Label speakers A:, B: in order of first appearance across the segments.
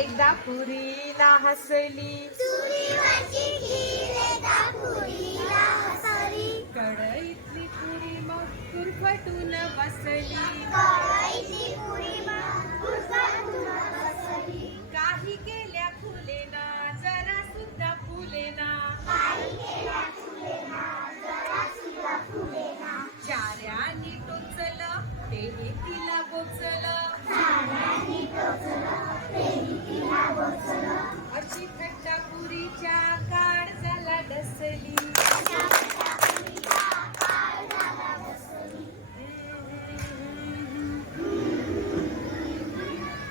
A: एकदा पुरीला हसली. कढईतली पुरी मग तुरफटून बसली. तिला बोचल. अशी थट्टा पुरीच्या काळजाला डसली.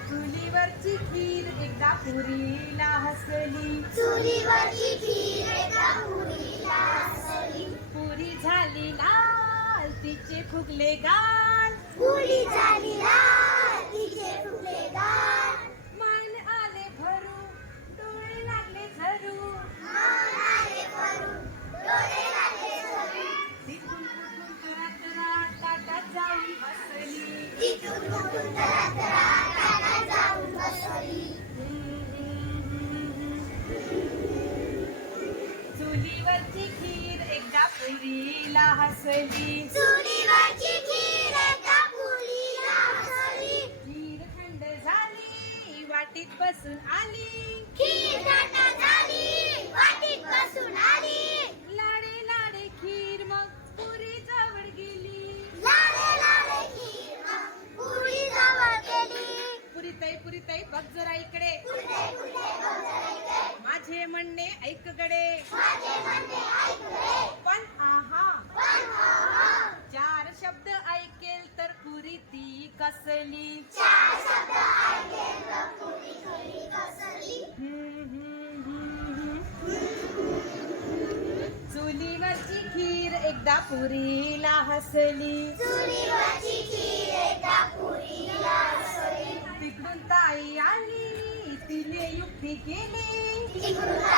A: चुलीवरची खीर एकदा पुरीला हसली.
B: चुलीवरची खीर एका
A: तिचे फुगले गाल.
B: पुरी झाली लाल तिचे फुले गाल.
A: मन आले भरू डोळे लागले झरू.
B: मान आले भरून डोळे लागले झरू.
A: तिथून कुठून तरा तरा ताटात जाऊन बसली.
B: तिथून उठून तरा तरा
A: एकदा पुरीला हसली.
B: चुलीवरची खीर एका हसली.
A: खीर थंड झाली वाटीत बसून आली.
B: खीर थंड झाली वाटीत बसून आली.
A: लाडे लाडे खीर मग पुरी जवळ गेली.
B: लाले लाले खीर मग पुरी जवळ गेली
A: पुरी ताई पुरी ताई बघ जरा इकडे. माझे म्हणणे ऐक गडे.
B: माझे म्हणणे ऐकले
A: चुलीवरची खीर एकदा पुरीला हसली
B: चुलीवरची खीर पुरीला हसली.
A: तिकडून ताई आली तिने युक्ती केली.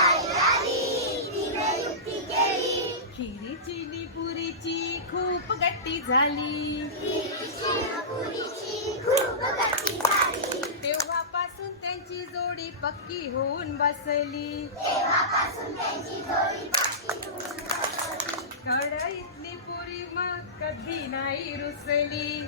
A: नी पुरीची खूप गट्टी झाली. तेव्हापासून त्यांची जोडी पक्की होऊन बसली. कढईतली पुरी मग कधी नाही रुसली.